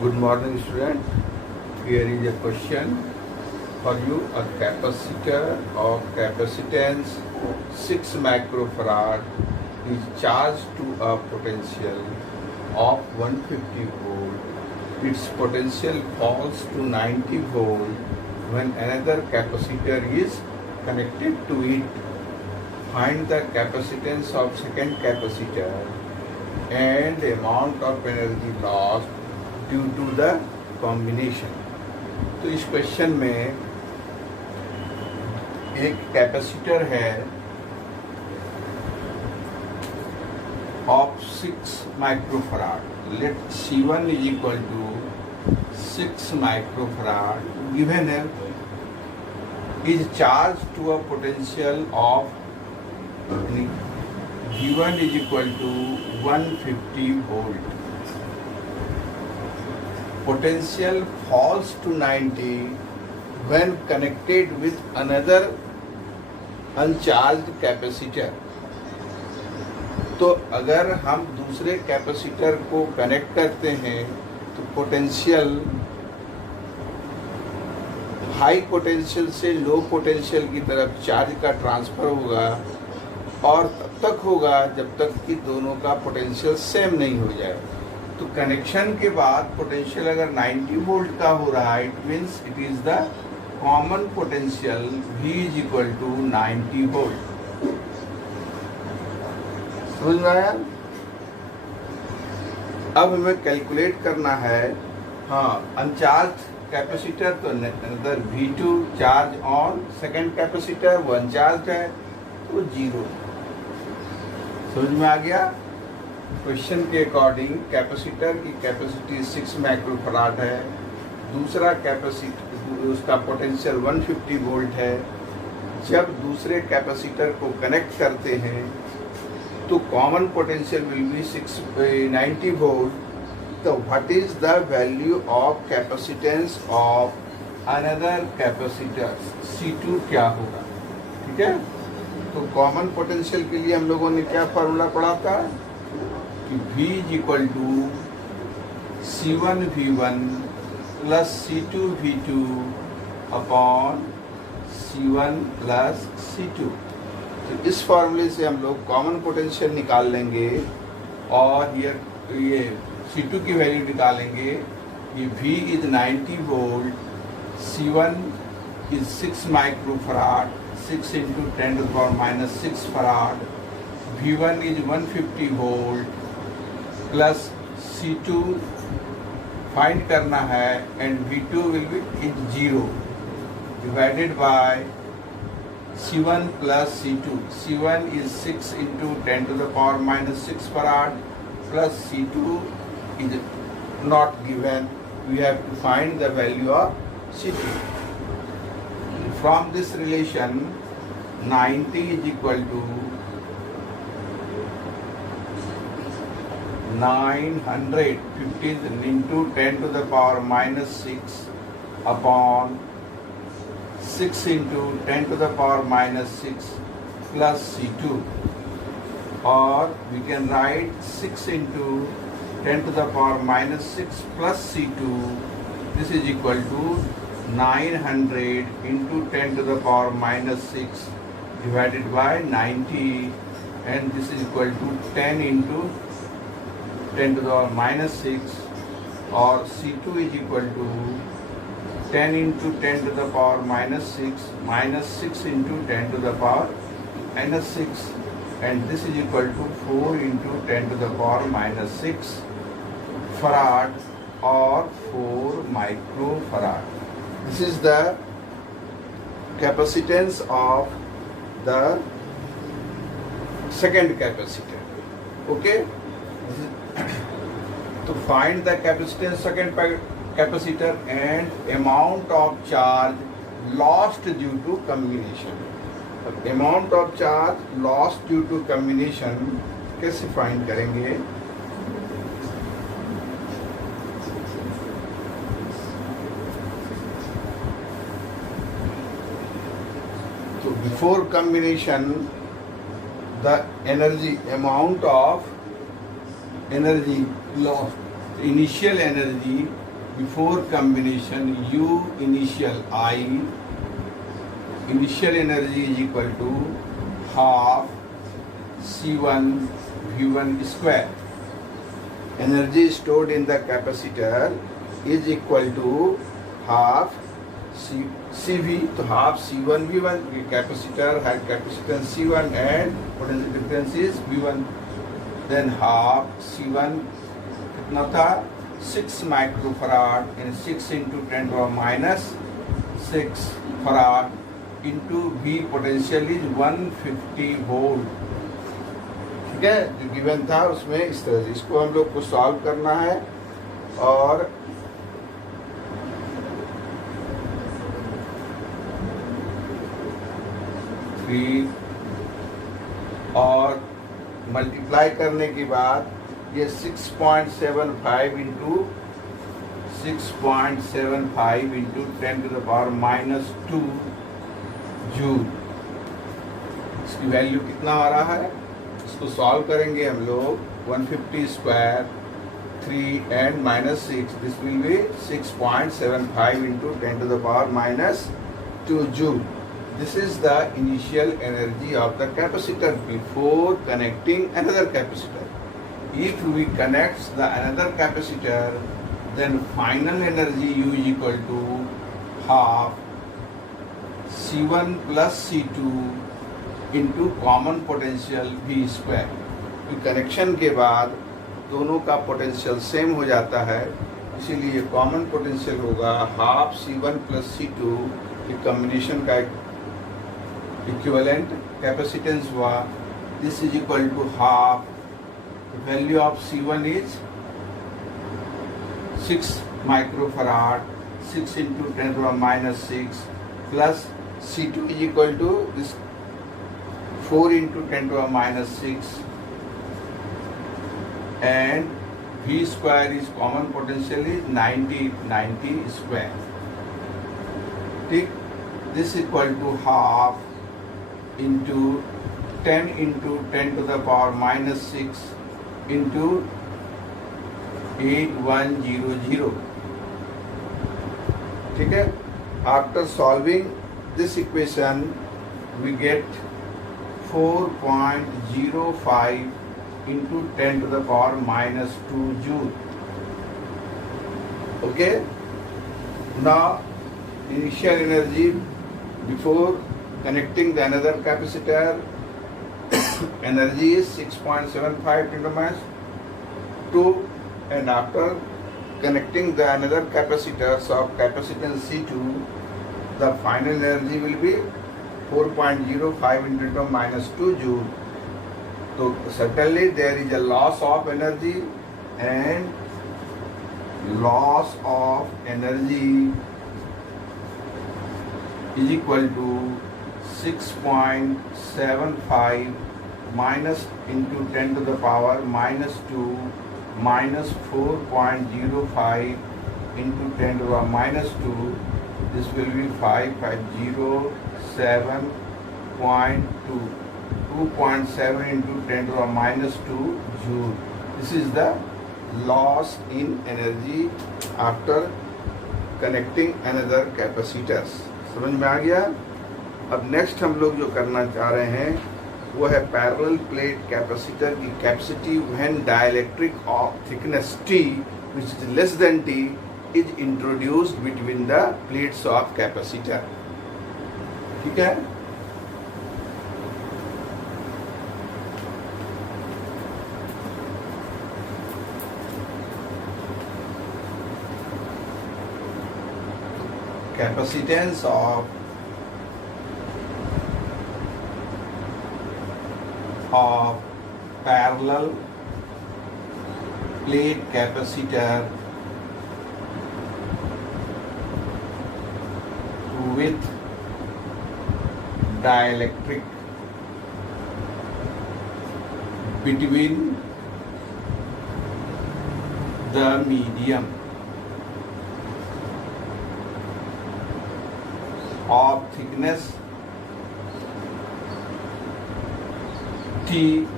Good morning, student. Here is a question for you. A capacitor of capacitance 6 microfarad is charged to a potential of 150 volt. Its potential falls to 90 volt when another capacitor is connected to it. Find the capacitance of second capacitor and the amount of energy lost due to the combination. तो इस question में एक capacitor है of 6 microfarad. Let C1 is equal to 6 microfarad given है, is charge to a potential of V1 is equal to 150 volt. Potential falls to 90 when connected with another uncharged capacitor। तो अगर हम दूसरे capacitor को connect करते हैं तो potential high potential से लो पोटेंशियल की तरफ चार्ज का ट्रांसफर होगा, और तब तक होगा जब तक कि दोनों का पोटेंशियल सेम नहीं हो जाए। तो कनेक्शन के बाद पोटेंशियल अगर 90 वोल्ट का हो रहा है, it means it is the common potential V is equal to 90 volt. समझ में आया? अब हमें कैलकुलेट करना है, हाँ, अनचार्ज कैपेसिटर तो other V2 charge on, second capacitor वो अनचार्ज है तो 0। समझ में आ गया? क्वेश्चन के अकॉर्डिंग कैपेसिटर की कैपेसिटी 6 माइक्रोफराड है, दूसरा कैपेसिटर उसका पोटेंशियल 150 वोल्ट है। जब दूसरे कैपेसिटर को कनेक्ट करते हैं तो common potential will be 90 volt. तो what is the value of capacitance of another capacitor C2 क्या होगा? ठीक है, तो कॉमन पोटेंशियल के लिए हम लोगों ने क्या फॉर्मूला पढ़ा था कि V is equal to C1 V1 plus C2 V2 upon C1 plus C2। तो इस फॉर्मूले से हम लोग कॉमन पोटेंशियल निकाल लेंगे और ये C2 की वैल्यू निकालेंगे। ये V is 90 volt, C1 is 6 microfarad, 6 into 10 to the power minus 6 farad, V1 is 150 volt plus C2 find करना है and V2 will be is 0 divided by C1 plus C2। C1 is 6 into 10 to the power minus 6 farad plus C2 is not given, we have to find the value of C2। From this relation 90 is equal to 950 into 10 to the power minus 6 upon 6 into 10 to the power minus 6 plus C2, or we can write 6 into 10 to the power minus 6 plus C2. This is equal to 900 into 10 to the power minus 6 divided by 90, and this is equal to 10 into 10 to the power minus 6, or C2 is equal to 10 into 10 to the power minus 6 into 10 to the power minus 6, and this is equal to 4 into 10 to the power minus 6 farad or 4 microfarad. This is the capacitance of the second capacitor. Okay? To find the capacitance second capacitor and amount of charge lost due to combination. Amount of charge lost due to combination कैसे find करेंगे? तो before combination the energy amount of energy lost, initial energy before combination U initial I, initial energy is equal to half C1 V1 square. Energy stored in the capacitor is equal to half CV, तो half C1 V1. The capacitor had capacitance C1 and potential difference is V1. Then half C1 कितना था 6 microfarad in 6 into 10 to the minus 6 farad into V potential is 150 volt. ठीक है, जो given था उसमें इस तरह से इसको हम लोग को सॉल्व करना है. और और मल्टीप्लाई करने के बाद ये 6.75 into 6.75 into 10 to the power minus 2 joule. इसकी वैल्यू कितना आ रहा है, इसको सॉल्व करेंगे हम लोग. 150 square 3 and minus 6, this will be 6.75 into 10 to the power minus 2 joule. This is the initial energy of the capacitor before connecting another capacitor. If we connect the another capacitor, then final energy U is equal to half C1 plus C2 into common potential V square. Connection के बाद दोनों का potential same हो जाता है, इसीलिए common potential होगा half C1 plus C2. ये कॉम्बिनेशन का इक्विवेलेंट कैपेसिटेंस हुआ. This is equal to half. Value of C1 is 6 microfarad 6 into 10 to the minus 6 plus C2 is equal to this 4 into 10 to the minus 6 and V square is common potential is 90 square. ठीक, this equal to half into 10 into 10 to the power minus 6 into 8100. ठीक है. After solving this equation we get 4.05 into 10 to the power minus 2 joule. Okay. Now initial energy before connecting the another capacitor energy is 6.75 into minus 2, and after connecting the another capacitors of capacitance C2, the final energy will be 4.05 into 10 to the minus 2 joule. So certainly there is a loss of energy, and loss of energy is equal to 6.75 minus into 10 to the power minus 2 minus 4.05 into 10 to the minus 2. This will be 5507.2. 2.7 into 10 to the minus 2 joule. This is the loss in energy after connecting another capacitors. समझ में आ गया. अब next हम लोग जो करना चाह रहे हैं वो है पैरेलल प्लेट कैपेसिटर की capacity when dielectric of thickness T which is less than T is introduced between the plates of capacitor. ठीक है. Capacitance of parallel plate capacitor with dielectric between the medium of thickness T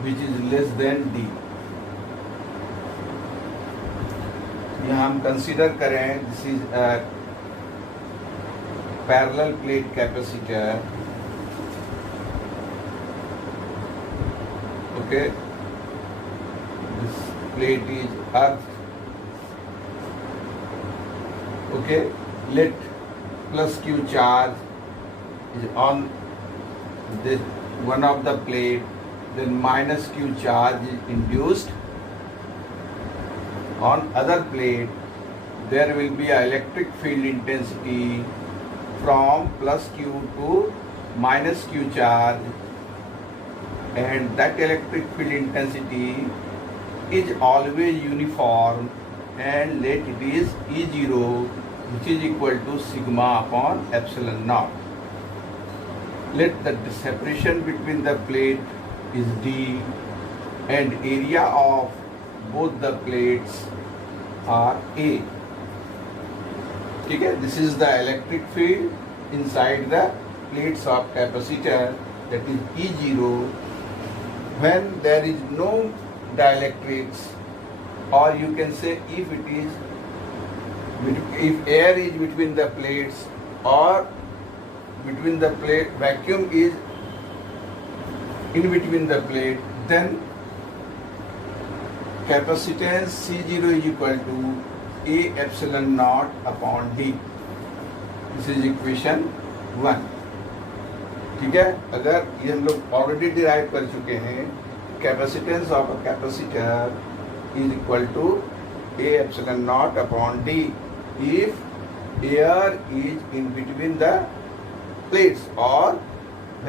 which is less than D. यहाँ हम consider करें this is parallel plate capacitor. Okay, this plate is earth. Okay, let plus q charge is on this one of the plate, then minus q charge is induced on other plate. There will be an electric field intensity from plus q to minus q charge, and that electric field intensity is always uniform, and let it is E0, which is equal to sigma upon epsilon naught. Let the separation between the plate is d, and area of both the plates are A. ठीक है, this is the electric field inside the plates of capacitor, that is E0. When there is no dielectrics, or you can say if air is between the plates, or between the plate, vacuum is in between the plate, then capacitance C0 is equal to A epsilon naught upon D. This is equation 1. ठीक है, अगर ये हम लोग already derive कर चुके हैं, capacitance of a capacitor is equal to A epsilon naught upon D if air is in between the plates और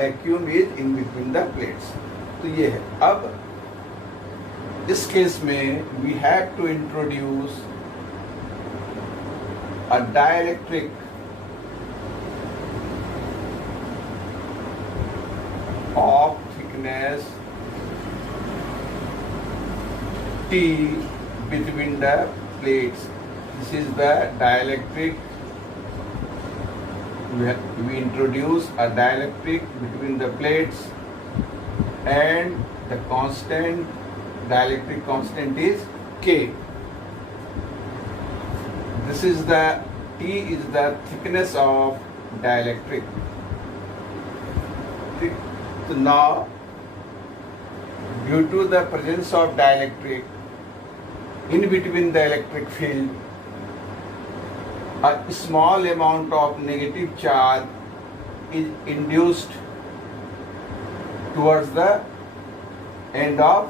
vacuum is in between the plates. तो ये है. अब इस केस में we have to introduce a dielectric of thickness T between the plates. This is the dielectric. We introduce a dielectric between the plates, and the constant, dielectric constant is K. This is the T is the thickness of dielectric. So now, due to the presence of dielectric in between the electric field, a small amount of negative charge is induced towards the end of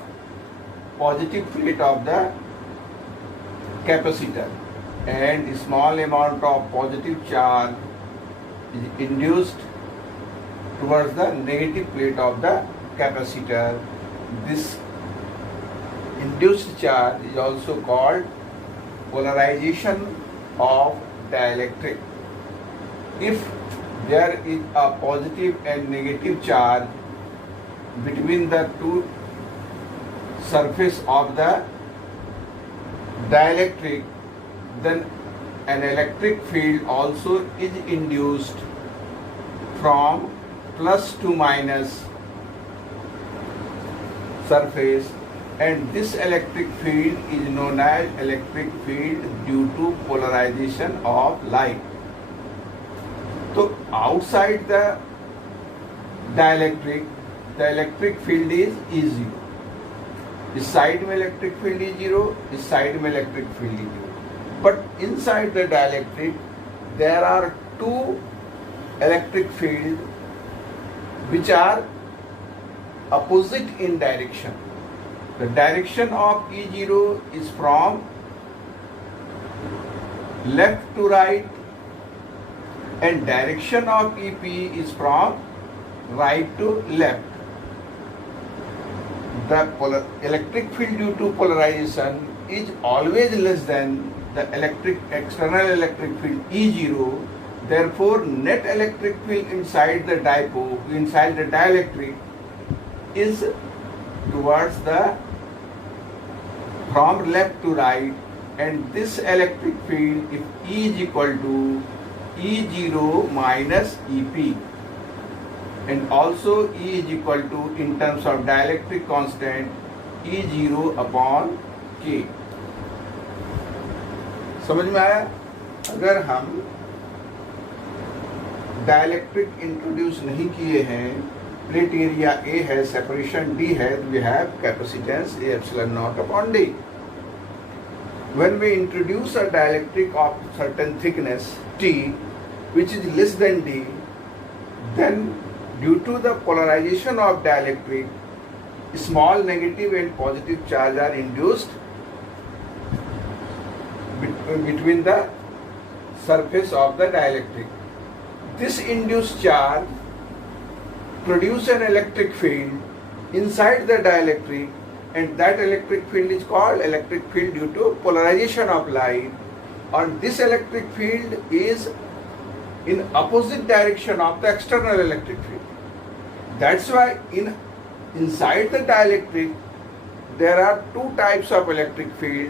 positive plate of the capacitor, and a small amount of positive charge is induced towards the negative plate of the capacitor. This induced charge is also called polarization of dielectric. If there is a positive and negative charge between the two surface of the dielectric, then an electric field also is induced from plus to minus surface, and this electric field is known as electric field due to polarization of light. So outside the dielectric, the electric field is E0. इस side में electric field is 0, इस side में electric field is 0. But inside the dielectric there are two electric fields which are opposite in direction. The direction of E0 is from left to right, and direction of EP is from right to left. The electric field due to polarization is always less than the external electric field E0. Therefore, net electric field inside the dipole, inside the dielectric, is towards the from left to right, and this electric field, if E is equal to E0 minus EP, and also E is equal to, in terms of dielectric constant, E0 upon K. समझ में आया? अगर हम dielectric introduce नहीं किए हैं, plate area A है, separation D है, we have capacitance A epsilon naught upon D. When we introduce a dielectric of certain thickness T, which is less than D, then due to the polarization of dielectric, small negative and positive charge are induced between the surface of the dielectric. This induced charge produce an electric field inside the dielectric, and that electric field is called electric field due to polarization of light, and this electric field is in opposite direction of the external electric field. That's why inside the dielectric there are two types of electric field.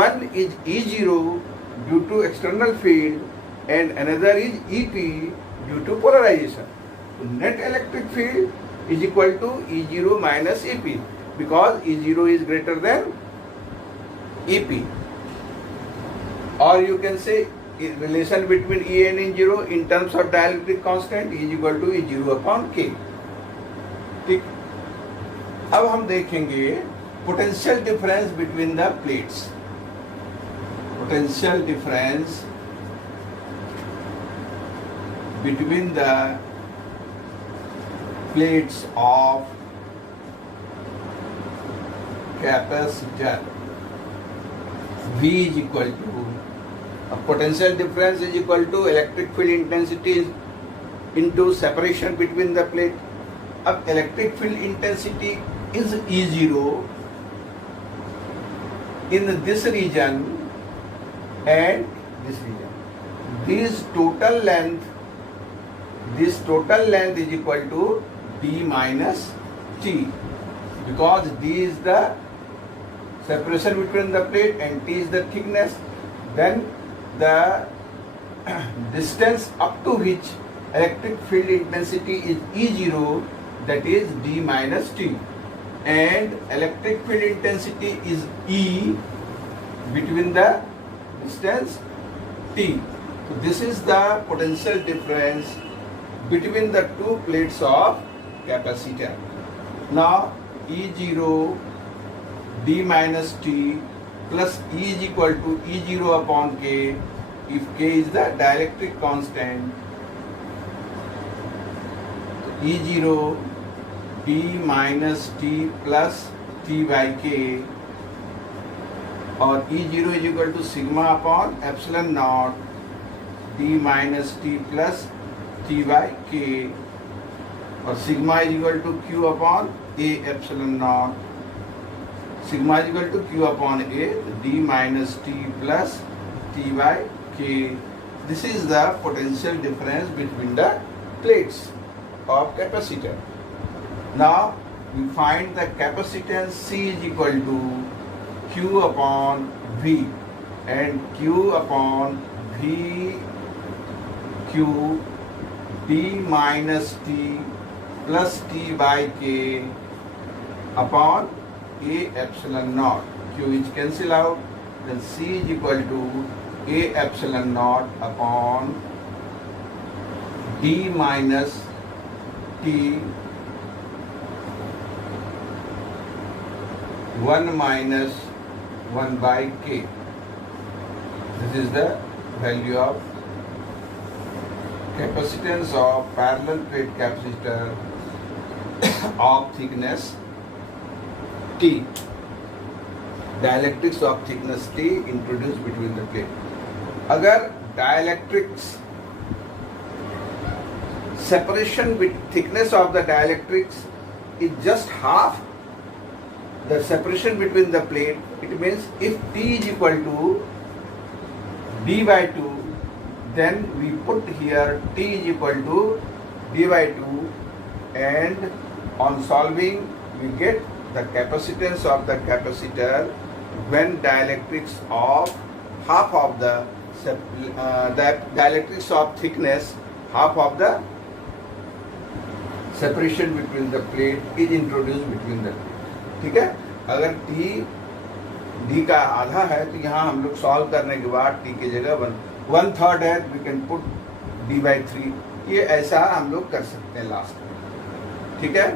One is E0 due to external field, and another is EP due to polarization. So net electric field is equal to E0 minus EP, because E0 is greater than EP. Or you can say relation between E and E0 in terms of dielectric constant is equal to E0 upon K. ठीक. अब हम देखेंगे potential difference between the plates. Potential difference between the plates of capacitor. V is equal to potential difference is equal to electric field intensity into separation between the plate. अब electric field intensity is E0 in this region and this region. This total length is equal to D minus T, because D is the separation between the plate and T is the thickness. Then the distance up to which electric field intensity is E0, that is D minus T, and electric field intensity is E between the distance T. So this is the potential difference between the two plates of capacitor. Now E0 D minus T plus E is equal to E0 upon K, if K is the dielectric constant. E0 D minus T plus T by K, or E0 is equal to sigma upon epsilon naught D minus T plus T by K, or sigma is equal to Q upon A epsilon naught. Sigma is equal to Q upon A, D minus T plus T by K. This is the potential difference between the plates of capacitor. Now we find the capacitance C is equal to Q upon V, and Q upon V Q D minus T plus T by K upon A epsilon naught. Q is cancel out, then C is equal to A epsilon naught upon D minus T 1 minus 1 by K. This is the value of capacitance of parallel plate capacitor of thickness T. Dielectrics of thickness T introduced between the plate. अगर dielectrics separation with thickness of the dielectrics is just half the separation between the plate, it means if T is equal to D by 2, then we put here T is equal to D by 2, and on solving we get the capacitance of the capacitor when dielectrics of half of the dielectrics of thickness half of the separation between the plate is introduced between the plate. ठीक है. अगर T D का आधा है, तो यहाँ हम लोग सॉल्व करने के बाद टी की जगह 1/3 है, वी कैन पुट d/3। ये ऐसा हम लोग कर सकते हैं लास्ट में, ठीक है।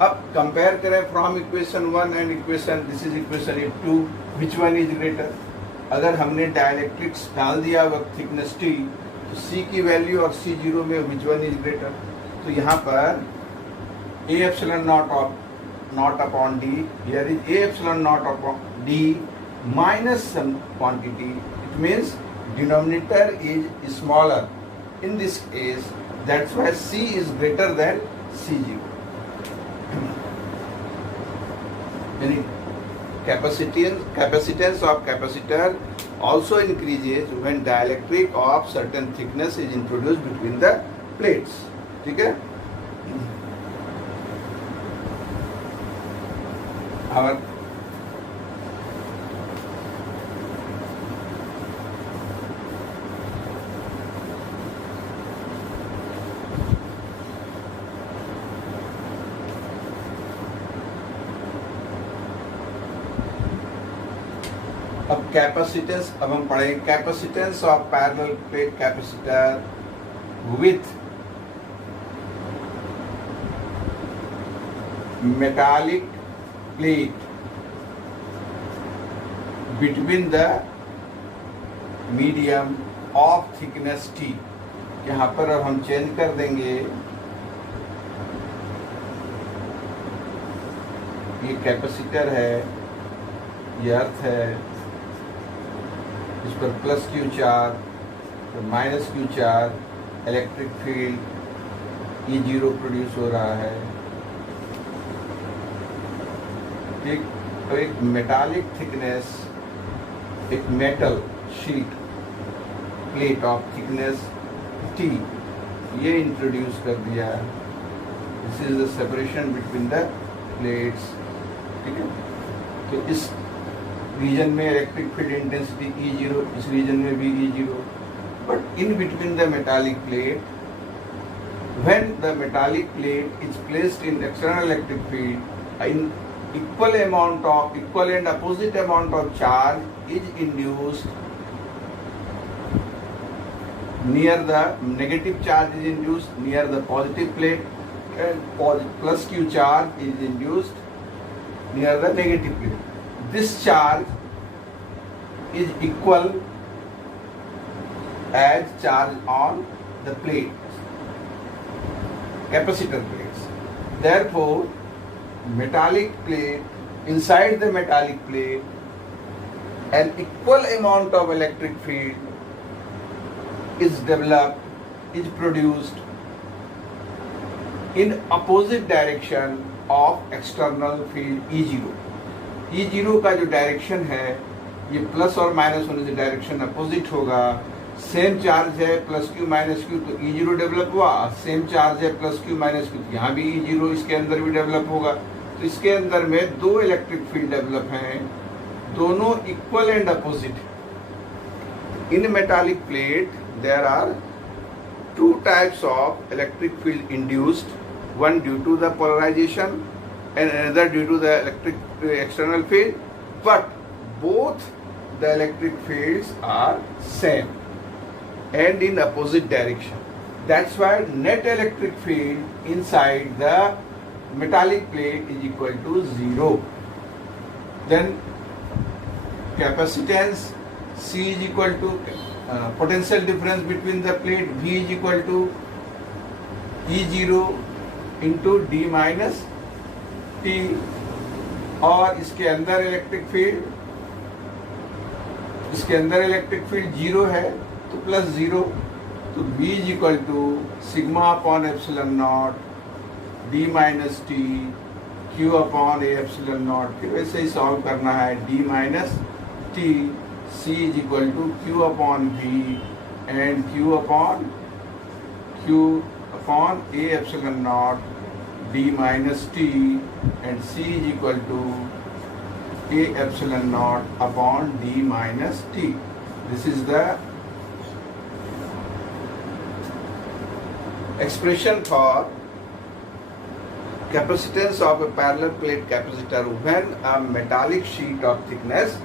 अब कंपेयर करें from equation 1 and equation, this is equation 2, which one is greater. अगर हमने डाइलेक्ट्रिक्स डाल दिया वक्त थिकनेस टी, तो सी की वैल्यू और C0 में विच वन इज ग्रेटर। तो यहाँ पर A epsilon naught upon D, here is A epsilon naught upon D minus some quantity. It means denominator is smaller in this case, that's why C is greater than C0. Any capacitance of capacitor also increases when dielectric of certain thickness is introduced between the plates, ठीक है। और अब capacitance, अब हम पढ़ेंगे capacitance of parallel plate capacitor with metallic plate between the medium of thickness T। यहाँ पर अब हम चेंज कर देंगे, ये कैपेसिटर है, ये अर्थ है, इस पर प्लस Q चार्ज, तो minus Q charge, electric field E0 produce हो रहा है, ठीक। तो एक मेटालिक थिकनेस, एक metal sheet plate of thickness T, ये इंट्रोड्यूस कर दिया है। This is the separation between the plates, ठीक है। तो इस रीजन में इलेक्ट्रिक फील्ड इंटेंसिटी E0, इस रीजन में भी E0, but in between the metallic plate, when the metallic plate is placed in external electric field, in equal and opposite amount of charge is induced near the negative charge is induced near the positive plate, and plus Q charge is induced near the negative plate. This charge is equal as charge on the plates, capacitor plates. Therefore, metallic plate, inside the metallic plate, an equal amount of electric field is developed, is produced in opposite direction of external field E0. E0 का जो direction है, ये plus और minus होने से direction opposite होगा। Same charge है plus Q minus Q, तो E0 डेवलप हुआ। सेम चार्ज है प्लस Q माइनस Q, तो यहाँ भी E0 इसके अंदर भी डेवलप होगा। तो इसके अंदर में दो इलेक्ट्रिक फील्ड डेवलप हैं, दोनों equal and opposite. In metallic plate there are two types of electric field induced, one due to the polarisation and another due to the electric external field, but both the electric fields are same and in opposite direction. That's why net electric field inside the metallic plate is equal to 0. Then capacitance C is equal to potential difference between the plate V is equal to E0 into D minus T, और इसके अंदर electric field 0 है, तो plus 0, तो B is equal to sigma upon epsilon naught D minus T Q upon A epsilon naught. फिर वैसे ही solve करना है, D minus T C is equal to Q upon V and Q upon A epsilon naught D minus T and C is equal to A epsilon naught upon D minus T. This is the expression for capacitance of a parallel plate capacitor when a metallic sheet of thickness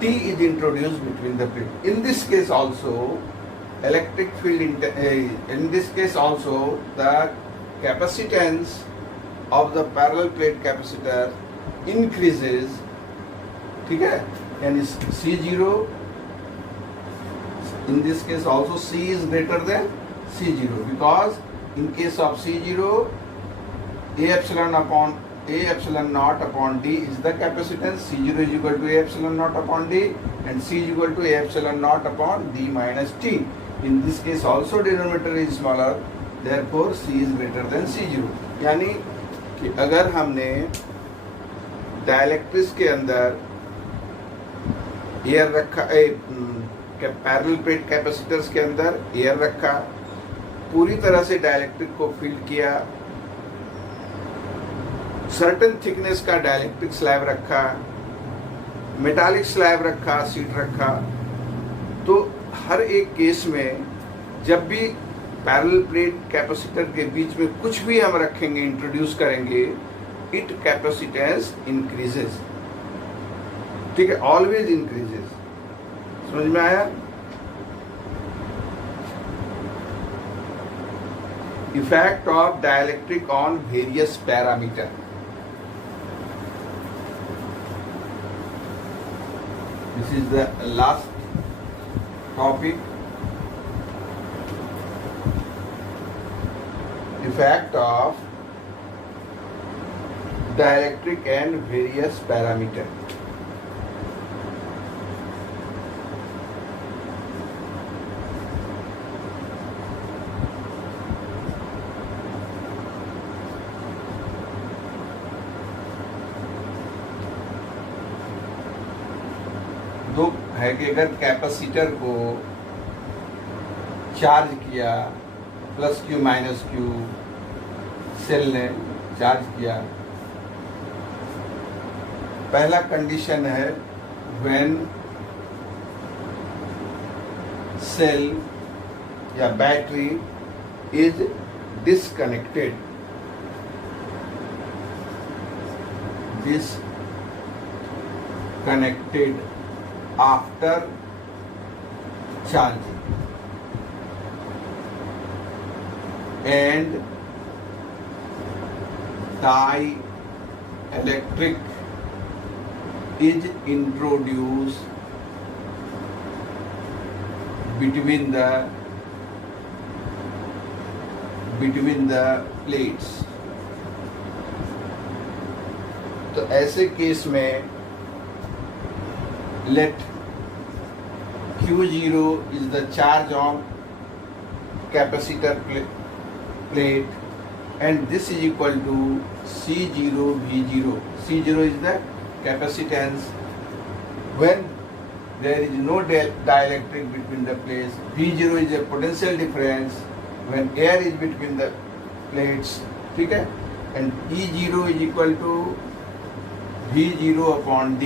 T is introduced between the plate. In this case also, electric field in this case also the capacitance of the parallel plate capacitor increases. ठीक है, यानी C0 in this case also C is greater than C0 because in case of C0 A epsilon naught upon D is the capacitance. C0 is equal to A epsilon naught upon D and C is equal to A epsilon naught upon D minus T. In this case also denominator is smaller, therefore C is greater than C0. यानी कि अगर हमने dielectrics के अंदर air रखा, parallel plate capacitors के अंदर air रखा, पूरी तरह से डायलेक्ट्रिक को फील्ड किया, सर्टेन थिकनेस का डायलेक्ट्रिक स्लैब रखा, मेटालिक स्लैब रखा, सीट रखा, तो हर एक केस में जब भी पैरेलल प्लेट कैपेसिटर के बीच में कुछ भी हम रखेंगे, इंट्रोड्यूस करेंगे, इट कैपेसिटेंस इंक्रीजेस. ठीक है, ऑलवेज इंक्रीजेस. समझ में आया? Effect of dielectric on various parameter. This is the last topic. Effect of dielectric and various parameter. दो है कि अगर कैपेसिटर को चार्ज किया, plus Q minus Q, cell ने चार्ज किया, पहला कंडीशन है व्हेन सेल या battery is disconnected. disconnected after charging and dielectric is introduced between the plates. तो ऐसे केस में let Q0 is the charge on capacitor plate and this is equal to C0 V0. C0 is the capacitance. When there is no dielectric between the plates, V0 is a potential difference when air is between the plates. ठीक है, and E0 is equal to V0 upon D.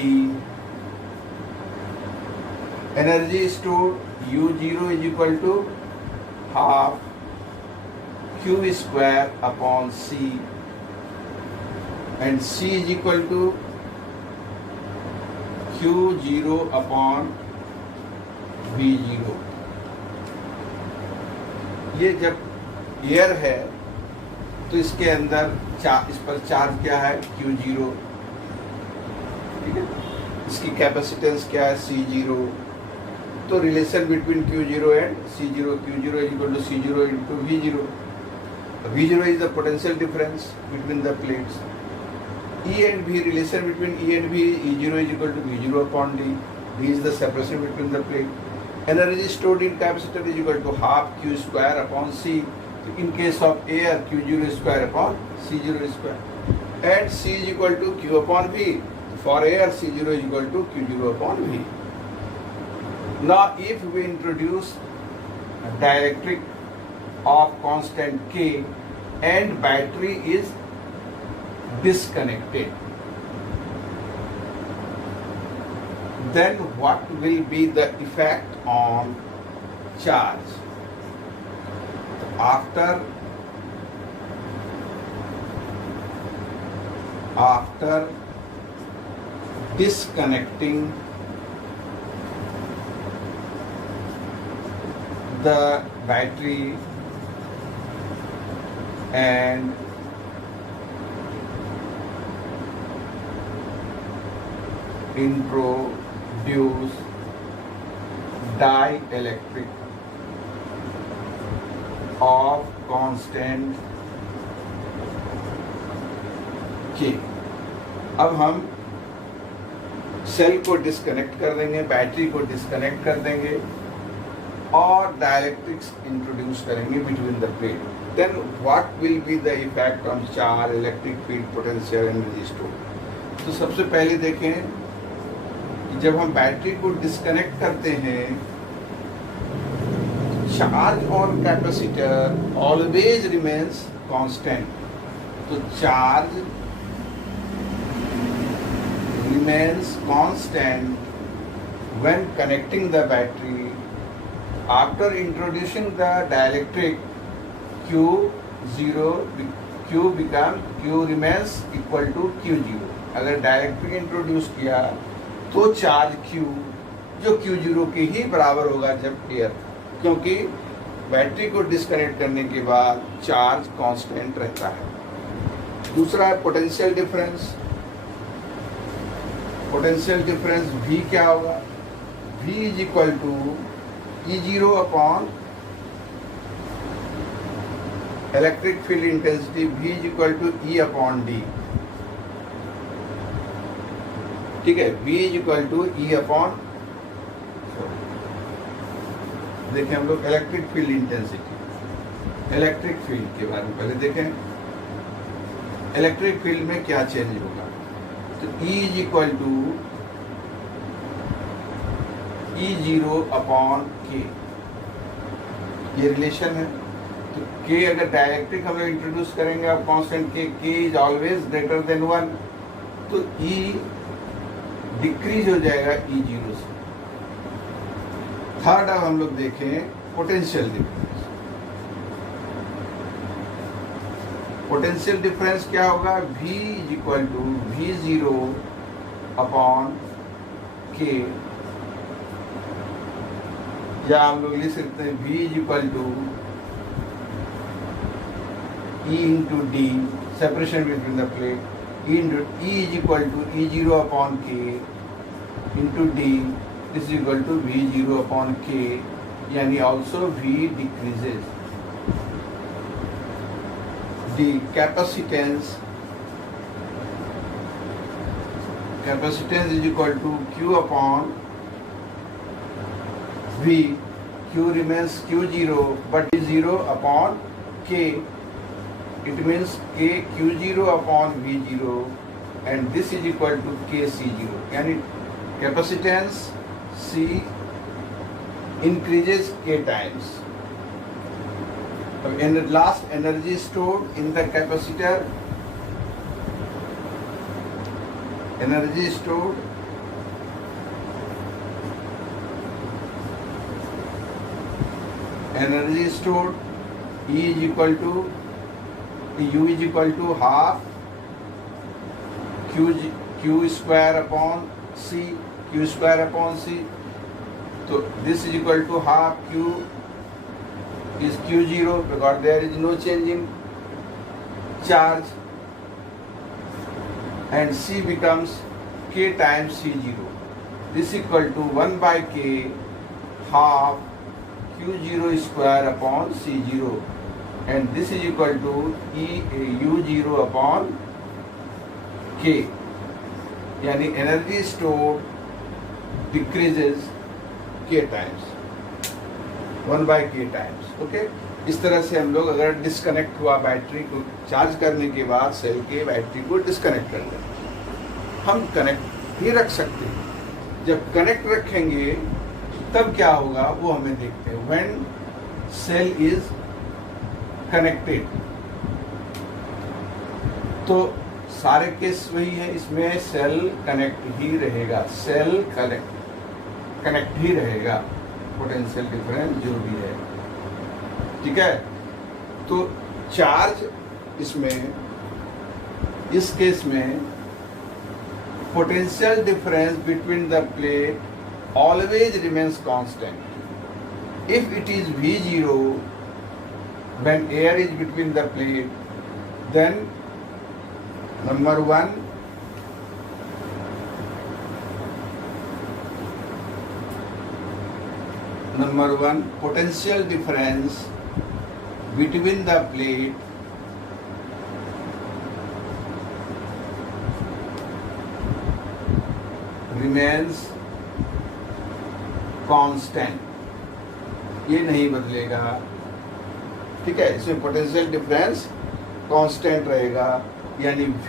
Energy stored U0 is equal to half Q square upon C and C is equal to Q0 upon V0. ये जब air है तो इसके अंदर इस पर चार्ज क्या है, Q0. ठीक है, इसकी कैपेसिटेंस क्या है, C0. तो relation between Q0 and C0, Q0 is equal to C0 into V0. V0 is the potential difference between the plates. E and V, relation between E and V, E0 is equal to V0 upon D. D is the separation between the plate. Energy stored in capacitor is equal to half Q square upon C. In case of air, Q0 square upon C0 square. And C is equal to Q upon V. For air, C0 is equal to Q0 upon V. Now, if we introduce a dielectric of constant K and battery is disconnected, then what will be the effect on charge? After after disconnecting the battery and introduce dielectric of constant K। अब हम cell को disconnect कर देंगे, battery को disconnect कर देंगे और dielectrics introduce करेंगे between the plate. Then what will be the effect on charge, electric field, potential, energy store. तो सबसे पहले देखें कि जब हम बैटरी को डिस्कनेक्ट करते हैं, charge on capacitor always remains constant. तो charge remains constant when connecting the battery after introducing the dielectric Q0, Q remains equal to Q0। अगर डायलेक्ट्रिक इंट्रोड्यूस किया तो चार्ज Q जो Q0 के ही बराबर होगा जब एयर, क्योंकि बैटरी को डिस्कनेक्ट करने के बाद चार्ज कांस्टेंट रहता है। दूसरा है potential difference. Potential difference V क्या होगा? V is equal to E0 upon electric field intensity, V is equal to E upon D। ठीक है, V is equal to E upon, देखें हम लोग electric field intensity, electric field के बारे में पहले देखें। इलेक्ट्रिक फील्ड में क्या चेंज होगा? तो E is equal to E0 upon K, ये रिलेशन है। तो K अगर डायलेक्ट्रिक हम लोग इंट्रोड्यूस करेंगे अब constant K is always greater than 1, तो E डिक्रीज हो जाएगा E0 से। थर्ड अब हम लोग देखें पोटेंशियल डिफरेंस। पोटेंशियल डिफरेंस क्या होगा? V is equal to V0 upon K, या हम लोग लिख सकते हैं V is equal to E into D, separation between the plate, E is equal to E0 upon K into D, this is equal to V0 upon K, यानी also V decreases. The capacitance is equal to Q upon V. Q remains Q0, but V0 upon K. It means K Q0 upon V0, and this is equal to KC0. यानी capacitance C increases K times. Last, energy stored in the capacitor, energy stored E is equal to U is equal to half Q square upon C, Q square upon C. So this is equal to half Q is Q0 because there is no change in charge, and C becomes K times C0. This is equal to 1 by K half Q0 square upon C0, and this is equal to U0 upon K, यानी energy stored decreases K times, 1 by K times। Okay, इस तरह से हम लोग अगर disconnect हुआ battery को charge करने के बाद सेल के बैटरी को डिस्कनेक्ट कर दें। हम कनेक्ट भी रख सकते हैं। जब कनेक्ट रखेंगे तब क्या होगा वो हमें देखते हैं। व्हेन सेल इज कनेक्टेड, तो सारे केस वही है, इसमें सेल कनेक्ट ही रहेगा, सेल कनेक्ट ही रहेगा, पोटेंशियल डिफरेंस जो भी है। ठीक है, तो चार्ज इसमें इस केस में potential difference between the plate always remains constant. If it is V0 when air is between the plate, then number one, potential difference between the plate remains constant, ये नहीं बदलेगा, ठीक है। इसमें पोटेंशियल डिफरेंस कांस्टेंट रहेगा, यानी V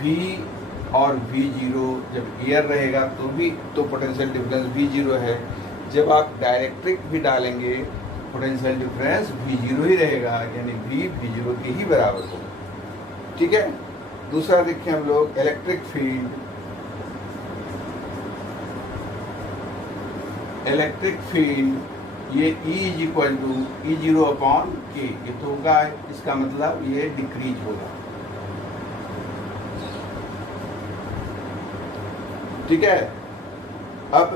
और V0 जब एयर रहेगा तो पोटेंशियल डिफरेंस V0 है। जब आप डायरेक्ट्रिक भी डालेंगे पोटेंशियल डिफरेंस V0 ही रहेगा, यानी V V0 के ही बराबर होगा, ठीक है। दूसरा देखें हम लोग, इलेक्ट्रिक फील्ड ये E is equal to E0 upon K, ये तो होगा, इसका मतलब ये डिक्रीज होगा, ठीक है। अब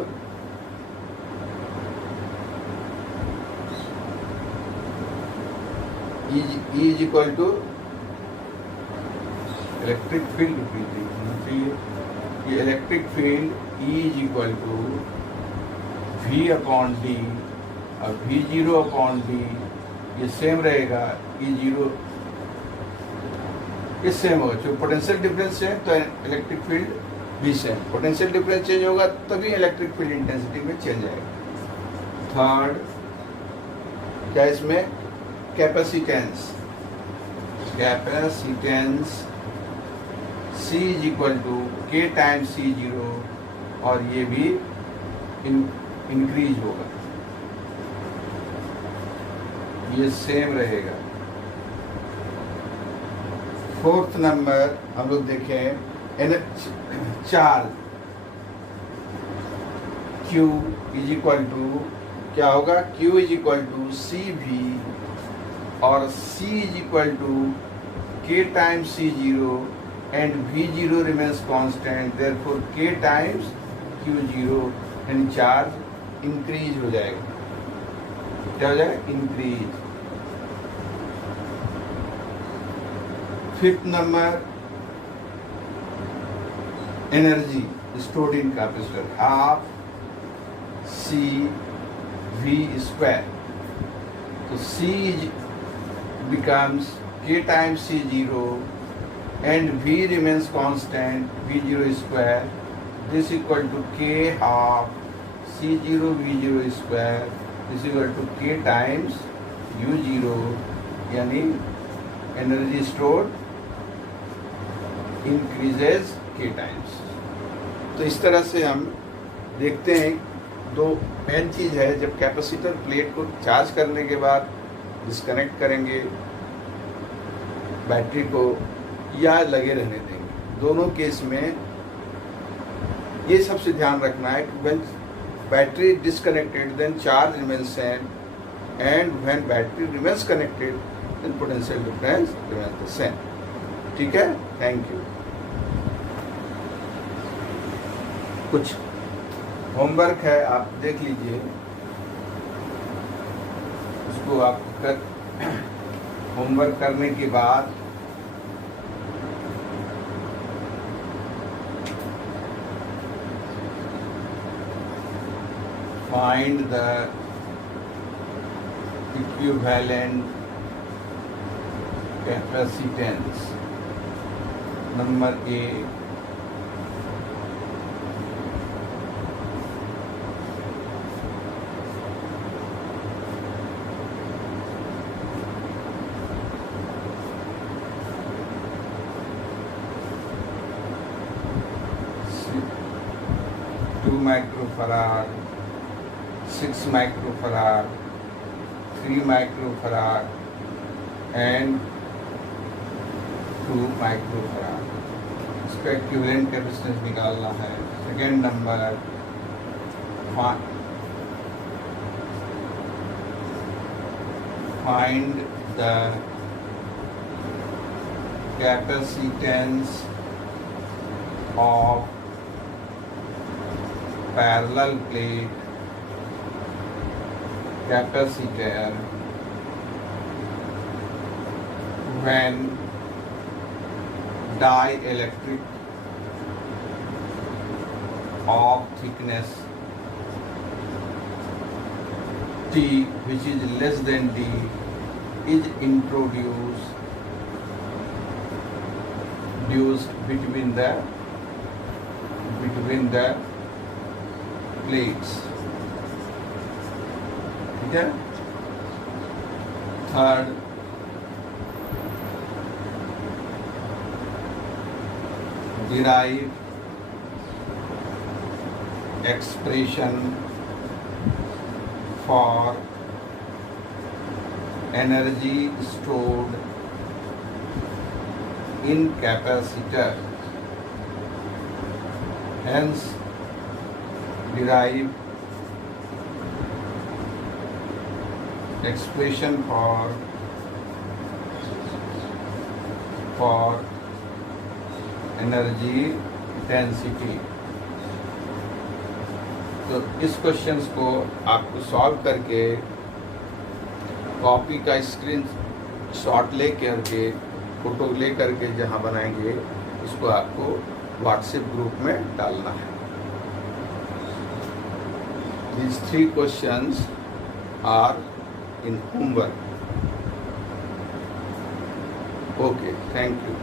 E is equal to electric field होना चाहिए, ये electric field E is equal to V upon D और V0 अपॉन D, ये सेम रहेगा, E0 ये सेम होगा। जो पोटेंशियल डिफरेंस है तो इलेक्ट्रिक फील्ड भी सेम, पोटेंशियल डिफरेंस चेंज होगा तभी इलेक्ट्रिक फील्ड इंटेंसिटी में चेंज आएगा। थर्ड, क्या इसमें capacitance C is equal to K times C0, और ये भी इंक्रीज होगा, ये सेम रहेगा। फोर्थ नंबर हम लोग देखें, charge Q is equal to क्या होगा, Q is equal to CV और C is equal to K times C0 and V0 remains constant, therefore K times Q0, यानी चार्ज इंक्रीज हो जाएगा। क्या हो जाएगा, increase. Fifth number, energy stored in capacitor, half CV square, तो C becomes K times C0 and V remains constant, V0 square, this equal to K half C0 V0 square, this equal to K times U0, यानी energy stored increases K times. तो इस तरह से हम देखते हैं, दो मेन चीज़ है, जब कैपेसिटर प्लेट को चार्ज करने के बाद डिस्कनेक्ट करेंगे बैटरी को या लगे रहने देंगे, दोनों केस में ये सबसे ध्यान रखना है कि when battery disconnected then charge remains same, and when battery remains connected then potential difference remains the same, ठीक है। Thank you. कुछ होमवर्क है, आप देख लीजिए, उसको आप होमवर्क करने के बाद find the equivalent capacitance. Number A, microfarad, 6 microfarad, 3 microfarad and 2 microfarad। इसका इक्विवेलेंट कैपेसिटेंस निकालना है। Second number, find the capacitance of parallel plate capacitor when dielectric of thickness T, which is less than D, is introduced between the plates. ठीक है. Third, derive expression for energy stored in capacitor. Hence, derive expression for energy density. तो इस questions को आपको solve करके copy का screen shot ले करके फोटो ले करके जहाँ बनाएंगे उसको आपको व्हाट्सएप ग्रुप में डालना है. These 3 questions are in homework. Okay, thank you.